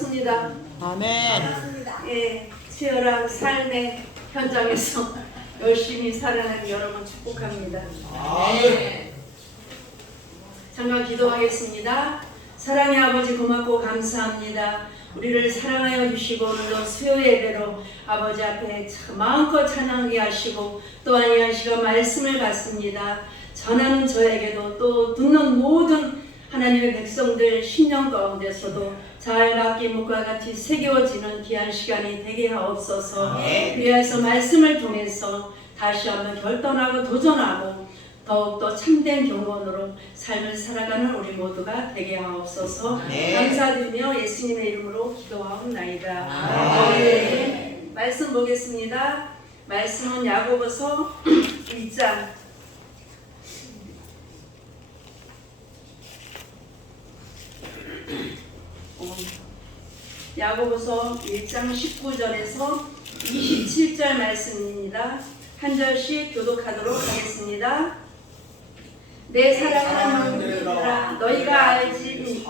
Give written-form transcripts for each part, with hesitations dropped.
반갑습니다. 아멘. 예, 치열한 삶의 현장에서 열심히 살아가는 여러분 축복합니다. 잠깐 기도하겠습니다. 사랑의 아버지 고맙고 감사합니다. 우리를 사랑하여 주시고 오늘도 수요 예배로 아버지 앞에 마음껏 찬양하게 하시고 또한 이 한 시간 말씀을 받습니다. 전하는 저에게도 또 듣는 모든 하나님의 백성들 심령 가운데서도 잘 맡긴 묵과 같이 새겨지는 귀한 시간이 되게 하옵소서. 위에서 말씀을 통해서 다시 한번 결단하고 도전하고 더욱더 참된 경건으로 삶을 살아가는 우리 모두가 되게 하옵소서. 감사드리며 예수님의 이름으로 기도하옵나이다. 아멘. 말씀 보겠습니다. 말씀은 야고보서 1장 야고보서 1장 19절에서 27절 말씀입니다. 한 절씩 교독하도록 하겠습니다. 내 사랑하는 형제들아 너희가 알지.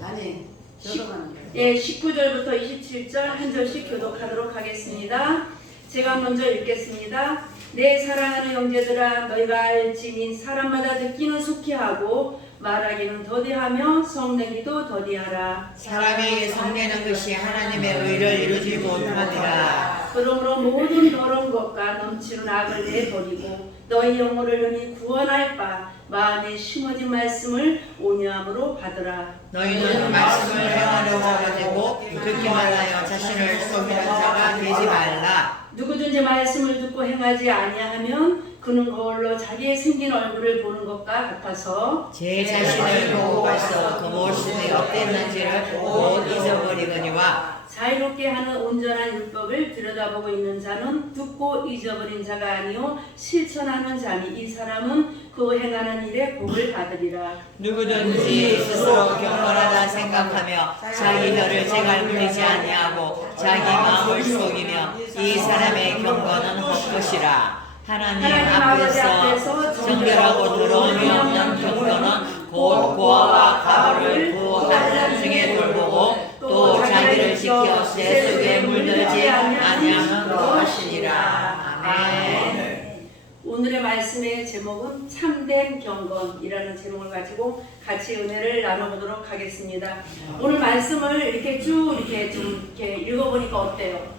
아니, 19절부터 27절 한 절씩 교독하도록 하겠습니다. 제가 먼저 읽겠습니다. 내 사랑하는 형제들아 너희가 알지니 사람마다 듣기는 속히 하고 말하기는 더디하며 성내기도 더디하라. 사람이 성내는 것이 하나님의 의를 이루지 못하니라. 그러므로 모든 더러운 것과 넘치는 악을 내버리고 너희 영혼을 능히 구원할 바 마음에 심어진 말씀을 온유함으로 받으라. 너희는 말씀을 행하려고 하고 듣기만 하여 자신을 속이는 자가 되지 말라. 누구든지 말씀을 듣고 행하지 아니하면 그는 거울로 자기의 생긴 얼굴을 보는 것과 같아서 제 자신을 보고 벌써 그 모습이 어땠는지를 못 잊어버리거니와 자유롭게 하는 온전한 율법을 들여다보고 있는 자는 듣고 잊어버린 자가 아니요 실천하는 자니 이 사람은 그 행하는 일에 복을 받으리라. 누구든지 스스로 경건하다 생각하며 자기 혀를 제갈 물리지 아니하고 자기 마음을 속이며 이 사람의 경건은 헛것이라. 하나님 앞에서 정결하고 더러움이 없는 경건은 곧 고아와 가루를 두 한란 중에 돌보고 또 자기를 지켜 새 속에 물들지 아니하는 것이니라. 아멘. 오늘의 말씀의 제목은 참된 경건이라는 제목을 가지고 같이 은혜를 나눠보도록 하겠습니다. 오늘 말씀을 이렇게 쭉 이렇게 좀 이렇게 읽어보니까 어때요?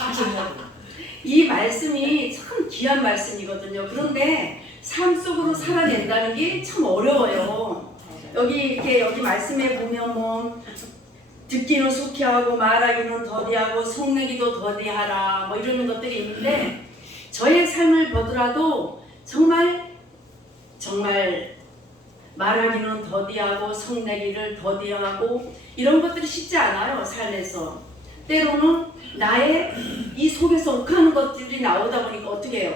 좋습니다. 이 말씀이 참 귀한 말씀이거든요. 그런데 삶 속으로 살아낸다는 게 참 어려워요. 여기 말씀에 보면 뭐 듣기는 속히 하고 말하기는 더디하고 속내기도 더디하라 뭐 이러는 것들이 있는데 저의 삶을 보더라도 정말 말하기는 더디하고 속내기를 더디하고 이런 것들이 쉽지 않아요. 삶에서 때로는 나의 이 속에서 욱하는 것들이 나오다 보니까 어떻게 해요?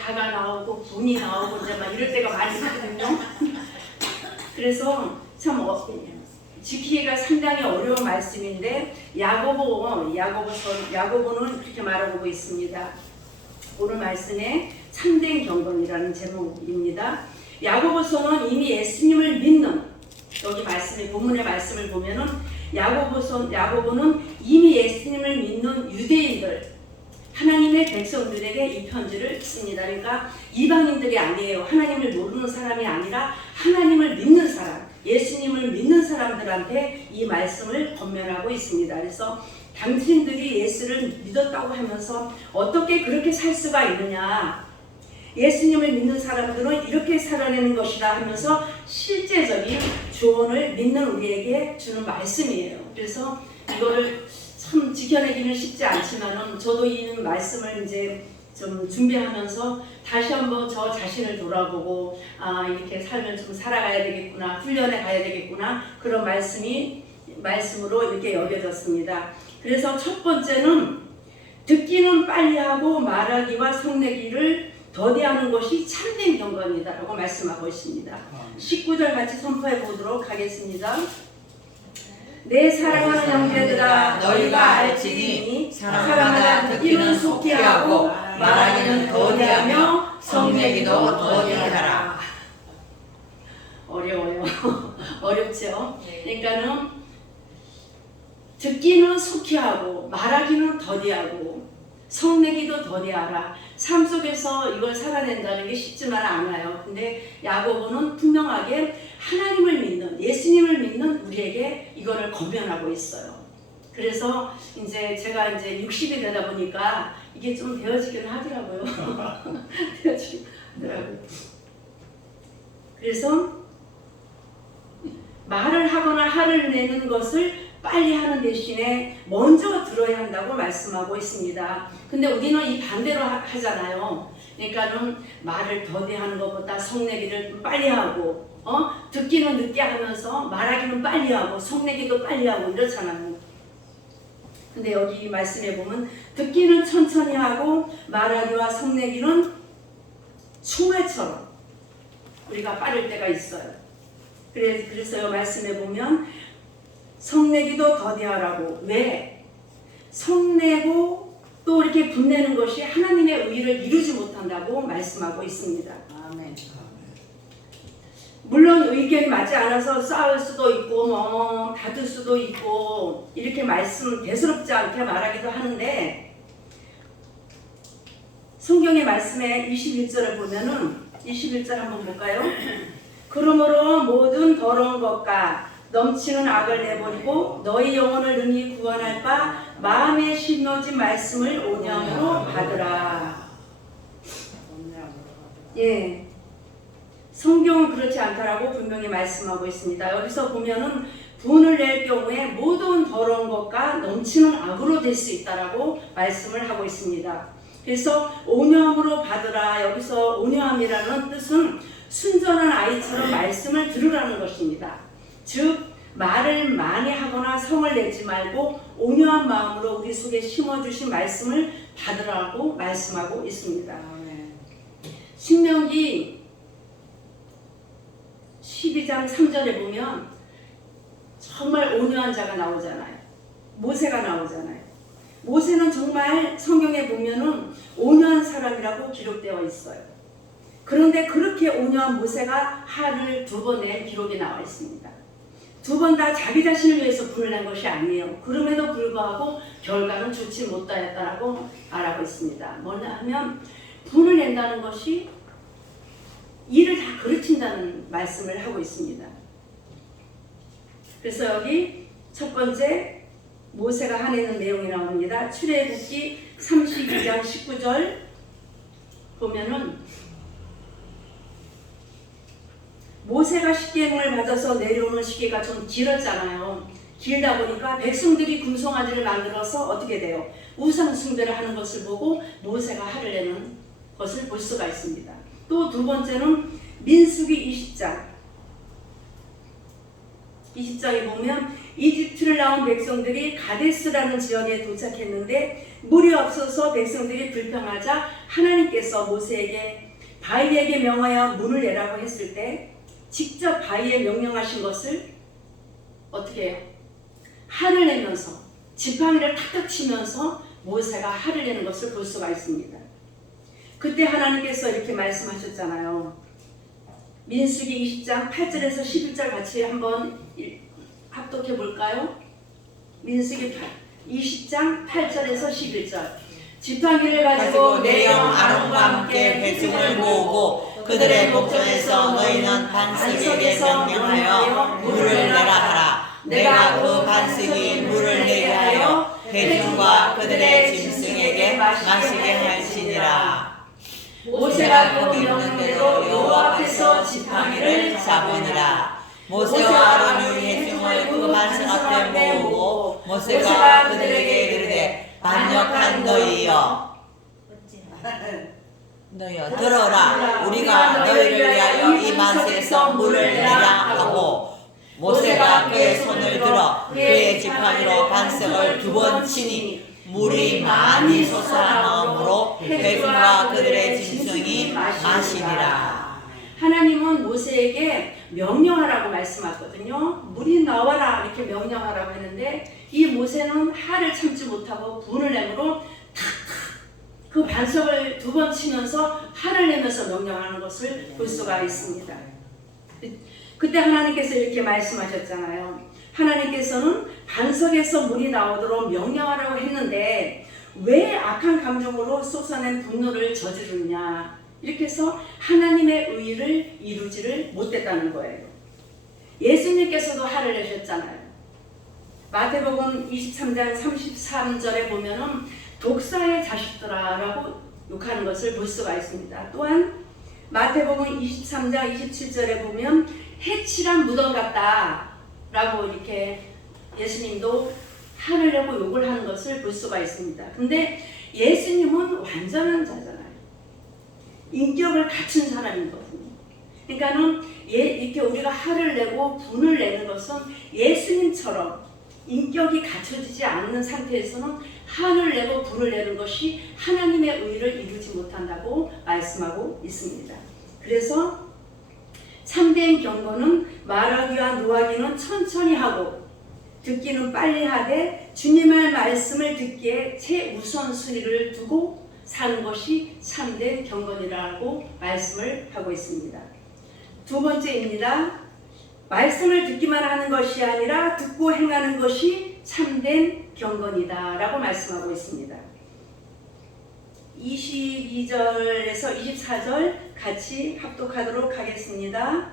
화가 나오고 분이 나오고 이제 막 이럴 때가 많이 있거든요. 그래서 참 지키기가 상당히 어려운 말씀인데 야고보는 그렇게 말하고 있습니다. 오늘 말씀에 참된 경건이라는 제목입니다. 야고보서는 이미 예수님을 믿는 여기 말씀에 본문의 말씀을 보면은 야고보는 이미 예수님을 믿는 유대인들 하나님의 백성들에게 이 편지를 씁니다. 그러니까 이방인들이 아니에요. 하나님을 모르는 사람이 아니라 하나님을 믿는 사람, 예수님을 믿는 사람들한테 이 말씀을 권면하고 있습니다. 그래서 당신들이 예수를 믿었다고 하면서 어떻게 그렇게 살 수가 있느냐? 예수님을 믿는 사람들은 이렇게 살아내는 것이다 하면서 실제적인 조언을 믿는 우리에게 주는 말씀이에요. 그래서 이거를 참 지켜내기는 쉽지 않지만은 저도 이 말씀을 이제 좀 준비하면서 다시 한번 저 자신을 돌아보고 이렇게 삶을 좀 살아가야 되겠구나, 훈련해 가야 되겠구나 그런 말씀으로 이렇게 여겨졌습니다. 그래서 첫 번째는 듣기는 빨리 하고 말하기와 성내기를 더디하는 것이 참된 경건이다라고 말씀하고 있습니다. 19절 같이 선포해 보도록 하겠습니다. 내 사랑하는 형제들아 너희가 알지니 사람마다 듣기는 속히 하고 말하기는 더디하며 성내기도 더디하라. 어려워요. 속히 하고 말하기는 더디하고 성내기도 더디하라. 삶 속에서 이걸 살아낸다는 게 쉽지만 않아요. 근데 야고보는 분명하게 하나님을 믿는, 예수님을 믿는 우리에게 이거를 권면하고 있어요. 그래서 이제 제가 이제 60이 되다 보니까 이게 좀 되어지긴 하더라고요. 되어지긴 하더라고요. 그래서 말을 하거나 화를 내는 것을 빨리 하는 대신에 먼저 들어야 한다고 말씀하고 있습니다. 근데 우리는 이 반대로 하잖아요. 그러니까는 말을 더디하는 것보다 성내기를 빨리 하고, 듣기는 늦게 하면서 말하기는 빨리 하고 성내기도 빨리 하고 이렇잖아요. 근데 여기 말씀해 보면 듣기는 천천히 하고 말하기와 성내기는 총알처럼 우리가 빠를 때가 있어요. 그래서 말씀해 보면 성내기도 더디하라고. 왜? 성내고 또 이렇게 분내는 것이 하나님의 의를 이루지 못한다고 말씀하고 있습니다. 아멘. 물론 의견이 맞지 않아서 싸울 수도 있고 다툴 수도 있고 이렇게 말씀 대수롭지 않게 말하기도 하는데 성경의 말씀에 21절을 보면은 21절 한번 볼까요? 그러므로 모든 더러운 것과 넘치는 악을 내버리고 너희 영혼을 능히 구원할 바 마음에 심어진 말씀을 온유함으로 받으라. 예, 성경은 그렇지 않다라고 분명히 말씀하고 있습니다. 여기서 보면은 분을 낼 경우에 모든 더러운 것과 넘치는 악으로 될 수 있다라고 말씀을 하고 있습니다. 그래서 온유함으로 받으라. 여기서 온유함이라는 뜻은 순전한 아이처럼 말씀을 들으라는 것입니다. 즉 말을 많이 하거나 성을 내지 말고 온유한 마음으로 우리 속에 심어주신 말씀을 받으라고 말씀하고 있습니다. 신명기 12장 3절에 보면 정말 온유한 자가 나오잖아요. 모세가 나오잖아요. 모세는 정말 성경에 보면은 온유한 사람이라고 기록되어 있어요. 그런데 그렇게 온유한 모세가 화를 2번 낸 기록이 나와 있습니다. 2번 다 자기 자신을 위해서 분을 낸 것이 아니에요. 그럼에도 불구하고 결과는 좋지 못하였다라고 말하고 있습니다. 뭐냐 하면 분을 낸다는 것이 일을 다 그르친다는 말씀을 하고 있습니다. 그래서 여기 첫 번째 모세가 화내는 내용이 나옵니다. 출애굽기 32장 19절 보면은 모세가 십계명을 받아서 내려오는 시기가 좀 길었잖아요. 길다 보니까 백성들이 금송아지를 만들어서 어떻게 돼요? 우상 숭배를 하는 것을 보고 모세가 화를 내는 것을 볼 수가 있습니다. 또 2번째는 민수기 20장에 보면 이집트를 나온 백성들이 가데스라는 지역에 도착했는데 물이 없어서 백성들이 불평하자 하나님께서 모세에게 바위에게 명하여 물을 내라고 했을 때 직접 바위에 명령하신 것을 어떻게 해요? 화를 내면서 지팡이를 탁탁 치면서 모세가 화를 내는 것을 볼 수가 있습니다. 그때 하나님께서 이렇게 말씀하셨잖아요. 민수기 20장 8절에서 11절 같이 한번 합독해 볼까요? 민수기 20장 8절에서 11절. 지팡이를 가지고 내 영 아론과 함께 회중을 모으고 그들의 목전에서 너희는 반석에게 명령하여 물을 내라 하라. 내가 그 반석이 물을 내게 하여 회중과 그들의 짐승에게 마시게 할지니라. 모세가 그 명령대로 여호와 앞에서 지팡이를 잡으니라. 모세와 아론이 회중을 그 반석 앞에 모으고 모세가 그들에게 이르되 반역한 너희여 들어라. 우리가 너희를 위하여 이 반석에서 물을 내라 하고 모세가 그의 손을 들어 그의 지팡이로 반석을 2번 치니 물이 많이 솟아나므로 회중과 그들의 짐승이 마시니라. 하나님은 모세에게 명령하라고 말씀하거든요. 물이 나와라 이렇게 명령하라고 했는데 이 모세는 화를 참지 못하고 분을 내므로 탁탁 그 반석을 2번 치면서 화를 내면서 명령하는 것을 볼 수가 있습니다. 그때 하나님께서 이렇게 말씀하셨잖아요. 하나님께서는 반석에서 물이 나오도록 명령하라고 했는데 왜 악한 감정으로 쏟아낸 분노를 저지르느냐. 이렇게 해서 하나님의 의를 이루지를 못했다는 거예요. 예수님께서도 화를 내셨잖아요. 마태복음 23장 33절에 보면은 독사의 자식들아라고 욕하는 것을 볼 수가 있습니다. 또한 마태복음 23장 27절에 보면 해칠한 무덤 같다라고 이렇게 예수님도 화를 내고 욕을 하는 것을 볼 수가 있습니다. 근데 예수님은 완전한 자잖아요. 인격을 갖춘 사람이거든요. 그러니까는 이렇게 우리가 화를 내고 분을 내는 것은 예수님처럼 인격이 갖춰지지 않는 상태에서는 화를 내고 분을 내는 것이 하나님의 의를 이루지 못한다고 말씀하고 있습니다. 그래서 참된 경고는 말하기와 노하기는 천천히 하고 듣기는 빨리 하되 주님의 말씀을 듣기에 최우선순위를 두고 사는 것이 참된 경건이라고 말씀을 하고 있습니다. 두 번째입니다. 말씀을 듣기만 하는 것이 아니라 듣고 행하는 것이 참된 경건이다 라고 말씀하고 있습니다. 22절에서 24절 같이 합독하도록 하겠습니다.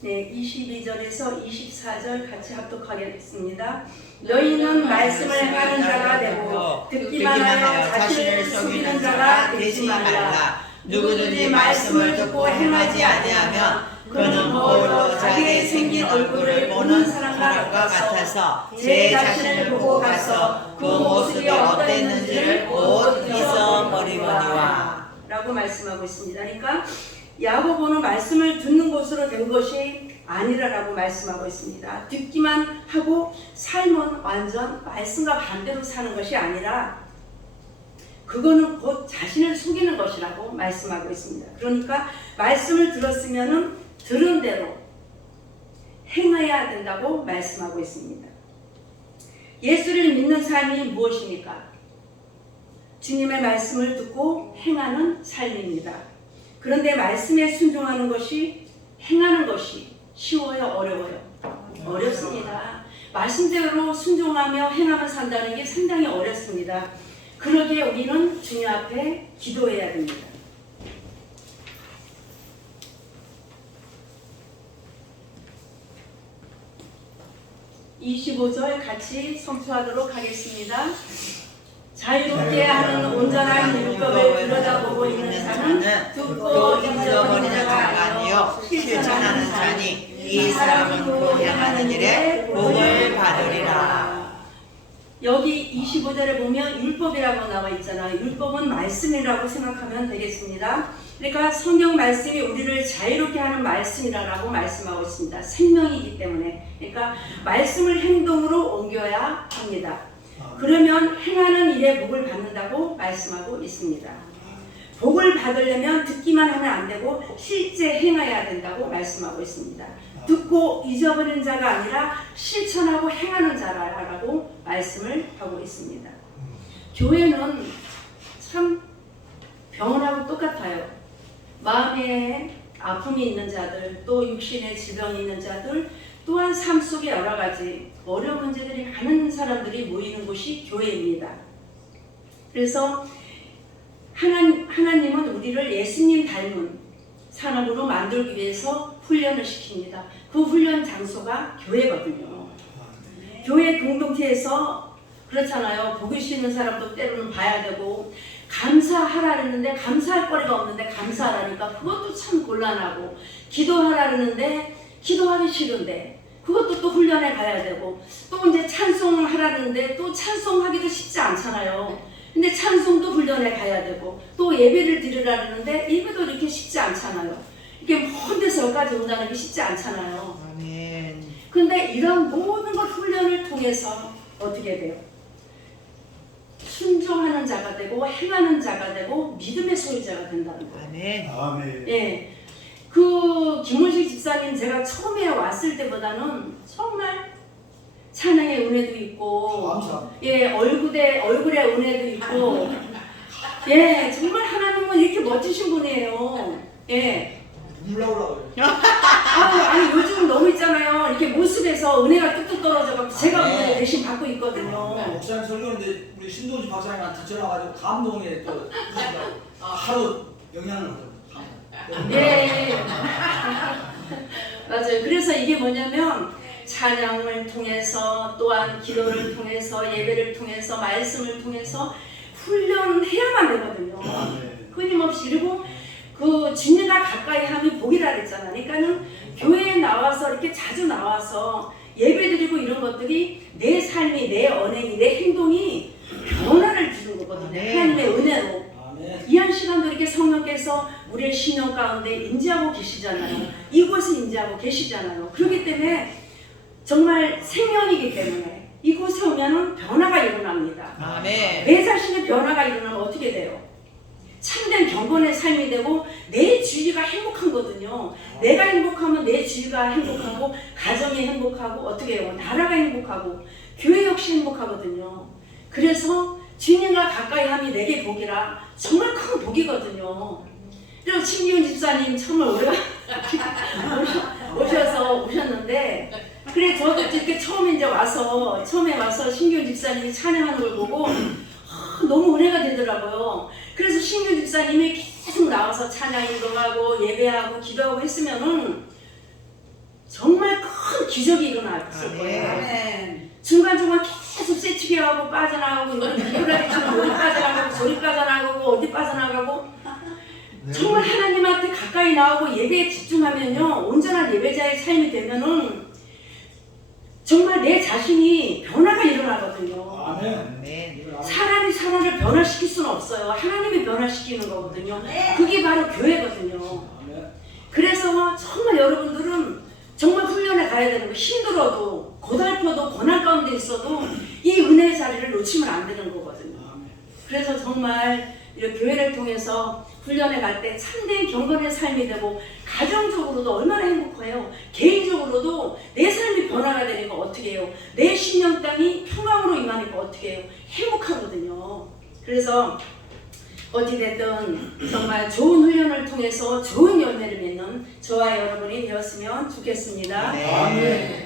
네, 22절에서 24절 같이 합독하겠습니다. 너희는 말씀을 행하는 자가 되고 듣기만 하여 자신을 속이는 자가 되지 말라. 누구든지 말씀을 듣고 행하지 아니하면 그는 거울로 자기의 생긴 얼굴을 보는 사람과 같아서 제 자신을 보고 가서 그 모습이 어땠는지를 곧 잊어버리거니와 라고 말씀하고 있습니다. 그러니까 야고보는 말씀을 듣는 곳으로 된 것이 아니라라고 말씀하고 있습니다. 듣기만 하고 삶은 완전 말씀과 반대로 사는 것이 아니라 그거는 곧 자신을 속이는 것이라고 말씀하고 있습니다. 그러니까 말씀을 들었으면은 들은 대로 행해야 된다고 말씀하고 있습니다. 예수를 믿는 삶이 무엇입니까? 주님의 말씀을 듣고 행하는 삶입니다. 그런데 말씀에 순종하는 것이 행하는 것이 쉬워요, 어려워요? 어렵습니다. 말씀대로 순종하며 행하며 산다는 게 상당히 어렵습니다. 그러기에 우리는 주님 앞에 기도해야 됩니다. (25절) 같이 성취하도록 하겠습니다. 자유롭게 하는 온전한 율법을 들여다보고 있는 자는 듣고 잊어버리는 자가 아니요 실천하는 자니 이 사람은 그 향하는 일에 복을 받으리라. 여기 25절에 보면 율법이라고 나와 있잖아요. 율법은 말씀이라고 생각하면 되겠습니다. 그러니까 성경 말씀이 우리를 자유롭게 하는 말씀이라고 말씀하고 있습니다. 생명이기 때문에. 그러니까 말씀을 행동으로 옮겨야 합니다. 그러면 행하는 일에 복을 받는다고 말씀하고 있습니다. 복을 받으려면 듣기만 하면 안 되고 실제 행해야 된다고 말씀하고 있습니다. 듣고 잊어버리는 자가 아니라 실천하고 행하는 자라고 말씀을 하고 있습니다. 교회는 참 병원하고 똑같아요. 마음에 아픔이 있는 자들, 또 육신의 질병이 있는 자들, 또한 삶 속에 여러 가지 어려운 문제들이 많은 사람들이 모이는 곳이 교회입니다. 그래서 하나님은 우리를 예수님 닮은 산업으로 만들기 위해서 훈련을 시킵니다. 그 훈련 장소가 교회거든요. 교회 공동체에서 그렇잖아요. 보기 싫은 사람도 때로는 봐야 되고 감사하라 했는데 감사할 거리가 없는데 감사하라니까 그것도 참 곤란하고 기도하라 했는데 기도하기 싫은데 그것도 또 훈련에 가야 되고 또 이제 찬송하라는데 또 찬송하기도 쉽지 않잖아요. 근데 찬송도 훈련에 가야 되고 또 예배를 드리라는데 예배도 이렇게 쉽지 않잖아요. 이렇게 먼 데서 여기까지 온다는 게 쉽지 않잖아요. 아멘. 근데 이런 모든 것 훈련을 통해서 어떻게 돼요? 순종하는 자가 되고 행하는 자가 되고 믿음의 소유자가 된다는 거예요. 아멘. 아멘. 예. 그 김원식 집사님 제가 처음에 왔을 때보다는 정말 찬양의 은혜도 있고, 감사합니다. 예, 얼굴에 은혜도 있고, 예, 정말 하나님은 이렇게 멋지신 분이에요. 예, 눈물 나오려고요. 아니 요즘 너무 있잖아요. 이렇게 모습에서 은혜가 뚝뚝 떨어져서 제가 은혜 대신 받고 있거든요. 목사님 설교하는데 우리 신동지 박사님한테 전화 와가지고 감동에 또 하루 영향을 받아요. 예. 맞아요. 그래서 이게 뭐냐면 찬양을 통해서 또한 기도를 통해서 예배를 통해서 말씀을 통해서 훈련해야만 되거든요. 끊임없이. 그리고 그 주님과 가까이 함이 복이라 그랬잖아. 그러니까는 교회에 나와서 이렇게 자주 나와서 예배드리고 이런 것들이 내 삶이, 내 언행이, 내 행동이 변화를 주는 거거든요. 하나님의 은혜로. 이한 시간도 이렇게 성령께서 우리의 신령 가운데 임재하고 계시잖아요. 이곳에 임재하고 계시잖아요. 그렇기 때문에 정말 생명이기 때문에 이곳에 오면은 변화가 일어납니다. 아멘. 내 자신의 변화가 일어나면 어떻게 돼요? 참된 경건의 삶이 되고 내 주위가 행복한 거거든요. 내가 행복하면 내 주위가 행복하고 가정이 행복하고 어떻게 해요? 나라가 행복하고 교회 역시 행복하거든요. 그래서 주님과 가까이 함이 내게 복이라 정말 큰 복이거든요. 그리고 신기훈 집사님 정말 오래 오셨는데 그래 저도 이렇게 처음에 와서 신기훈 집사님이 찬양하는 걸 보고 너무 은혜가 되더라고요. 그래서 신규 집사님이 계속 나와서 찬양 인도하고 예배하고 기도하고 했으면은 정말 큰 기적이 일어났을 거예요. 중간중간 계속 쇠치기하고 빠져나가고 이런 비브라기처럼 어디 빠져나가고 저리 빠져나가고 어디 빠져나가고 정말 하나님한테 가까이 나오고 예배에 집중하면요 온전한 예배자의 삶이 되면은 정말 내 자신이 변화가 일어나거든요. 사람이 사람을 변화시킬 수는 없어요. 하나님이 변화시키는 거거든요. 그게 바로 교회거든요. 그래서 정말 여러분들은 정말 훈련에 가야 되는 거 힘들어도 고달퍼도 고난 가운데 있어도 이 은혜의 자리를 놓치면 안 되는 거거든요. 그래서 정말 이런 교회를 통해서 훈련에 갈 때 참된 경건의 삶이 되고 가정적으로도 얼마나 행복해요. 개인적으로도 내 삶이 변화가 되니까 어떻게 해요. 내 신령 땅이 평강으로 임하니까 어떻게 해요. 행복하거든요. 그래서 어찌됐든 정말 좋은 훈련을 통해서 좋은 열매를 맺는 저와 여러분이 되었으면 좋겠습니다.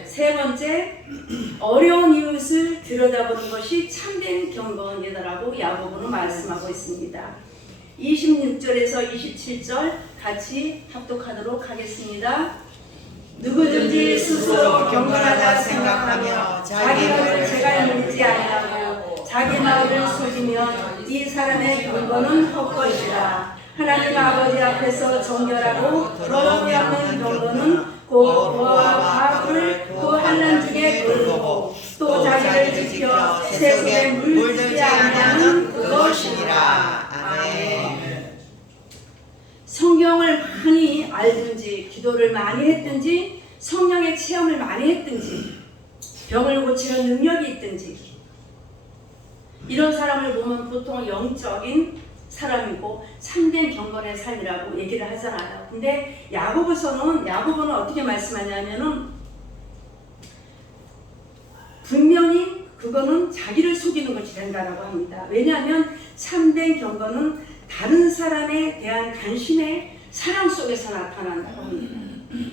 세 번째, 어려운 이웃을 들여다보는 것이 참된 경건이다라고 야고보는 말씀하고 있습니다. 26절에서 27절 같이 합독하도록 하겠습니다. 누구든지 스스로 경건하다 생각하며 자기 마음을 제가 누리지 아니하고 자기 마음을 속이면 이 사람의 경건은 헛것이라. 하나님 아버지 앞에서 정결하고 더러움이 없는 경건은 곧 고아와 과부를 그 환난 중에 돌보고 또 자기를 지켜 세속에 물들지 아니하는 그것이니라. 아멘. 성경을 많이 알든지 기도를 많이 했든지 성령의 체험을 많이 했든지 병을 고치는 능력이 있든지 이런 사람을 보면 보통 영적인 사람이고 참된 경건의 삶이라고 얘기를 하잖아요. 근데 야고보는 어떻게 말씀하냐면은 분명히 그거는 자기를 속이는 것이 된다라고 합니다. 왜냐하면 참된 경건은 다른 사람에 대한 관심의 사랑 속에서 나타난다고 합니다.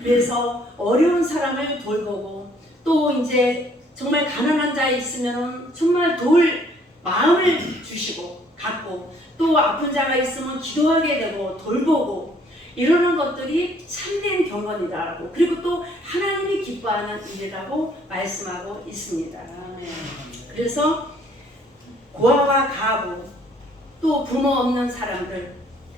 그래서 어려운 사람을 돌보고 또 이제 정말 가난한 자에 있으면 정말 도울 마음을 주시고 갖고 또 아픈 자가 있으면 기도하게 되고 돌보고 이러는 것들이 참된 경건이다라고 그리고 또 하나님이 기뻐하는 일이라고 말씀하고 있습니다. 그래서 고아와 가부 또 부모 없는 사람들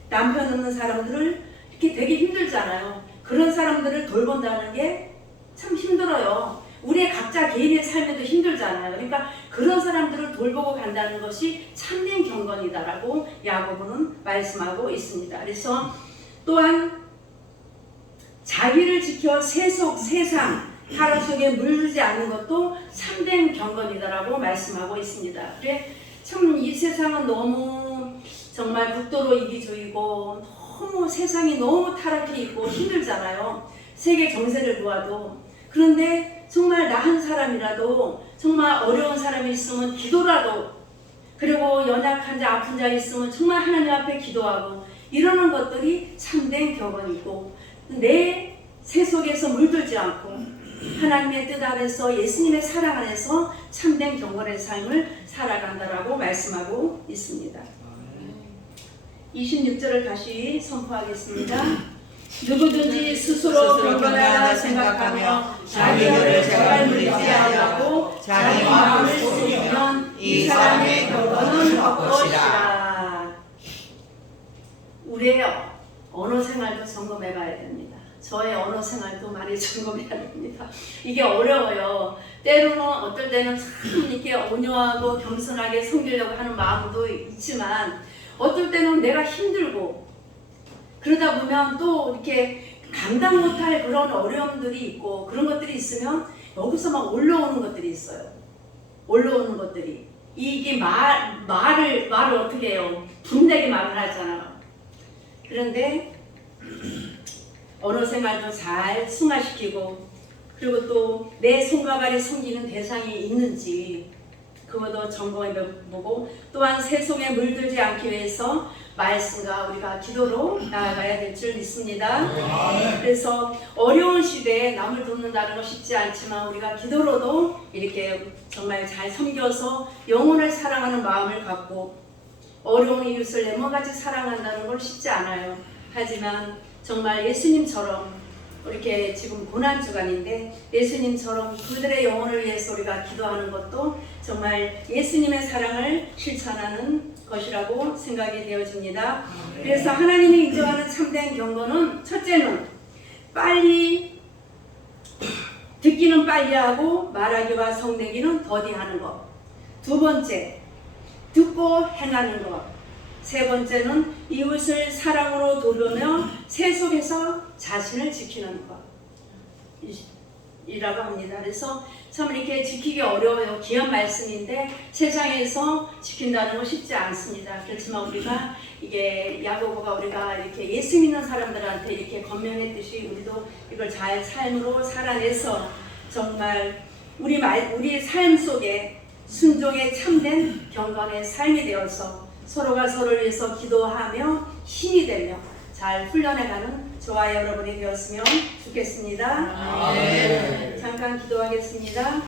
남편 없는 사람들을 이렇게 되게 힘들잖아요. 그런 사람들을 돌본다는 게 참 힘들어요. 우리의 각자 개인의 삶에도 힘들잖아요. 그러니까 그런 사람들을 돌보고 간다는 것이 참된 경건이다라고 야고보는 말씀하고 있습니다. 그래서 또한 자기를 지켜 세상 타락 속에 물들지 않는 것도 참된 경건이다라고 말씀하고 있습니다. 그래 참 이 세상은 너무 정말 극도로 이기주의고 너무 세상이 너무 타락해 있고 힘들잖아요. 세계 정세를 보아도. 그런데 정말 나 한 사람이라도 정말 어려운 사람이 있으면 기도라도 그리고 연약한 자 아픈 자 있으면 정말 하나님 앞에 기도하고 이러는 것들이 참된 경건이고 내 새 속에서 물들지 않고 하나님의 뜻 안에서 예수님의 사랑 안에서 참된 경건의 삶을 살아간다라고 말씀하고 있습니다. 26절을 다시 선포하겠습니다. 누구든지 스스로 경건하다 생각하며 자기 혀를 제발 물리지 아니하고 자기 마음을 숨기면 이 사람의 경건은 헛것이라. 우리의 언어 생활도 점검해 봐야 됩니다. 저의 언어 생활도 많이 점검해야 됩니다. 이게 어려워요. 때로는 어떨 때는 참 이렇게 온유하고 겸손하게 섬기려고 하는 마음도 있지만 어떨 때는 내가 힘들고 그러다 보면 또 이렇게 감당 못할 그런 어려움들이 있고 그런 것들이 있으면 여기서 막 올라오는 것들이 있어요. 올라오는 것들이 이게 말을 어떻게 해요? 분내게 말을 하잖아요. 그런데 언어 생활도 잘 승화시키고 그리고 또 내 손과 발이 섬기는 대상이 있는지 그것도 점검해보고 또한 새 속에 물들지 않기 위해서 말씀과 우리가 기도로 나아가야 될 줄 믿습니다. 그래서 어려운 시대에 남을 돕는다는 건 쉽지 않지만 우리가 기도로도 이렇게 정말 잘 섬겨서 영혼을 사랑하는 마음을 갖고 어려운 이웃을 내 몸같이 사랑한다는 건 쉽지 않아요. 하지만 정말 예수님처럼 이렇게 지금 고난주간인데 예수님처럼 그들의 영혼을 위해서 우리가 기도하는 것도 정말 예수님의 사랑을 실천하는 것이라고 생각이 되어집니다. 그래서 하나님이 인정하는 참된 경건은 첫째는 빨리 듣기는 빨리 하고 말하기와 성내기는 더디하는 것. 두 번째, 듣고 행하는 것. 세 번째는 이웃을 사랑으로 돌보며 새 속에서 자신을 지키는 것 이라고 합니다. 그래서 참 이렇게 지키기 어려워요. 귀한 말씀인데 세상에서 지킨다는 건 쉽지 않습니다. 그렇지만 우리가 이게 야고보가 우리가 이렇게 예수 믿는 사람들한테 이렇게 권면했듯이 우리도 이걸 잘 삶으로 살아내서 정말 우리 삶 속에 순종의 참된 경건의 삶이 되어서 서로가 서로를 위해서 기도하며 힘이 되며 잘 훈련해가는 저와 여러분이 되었으면 좋겠습니다. 잠깐 기도하겠습니다.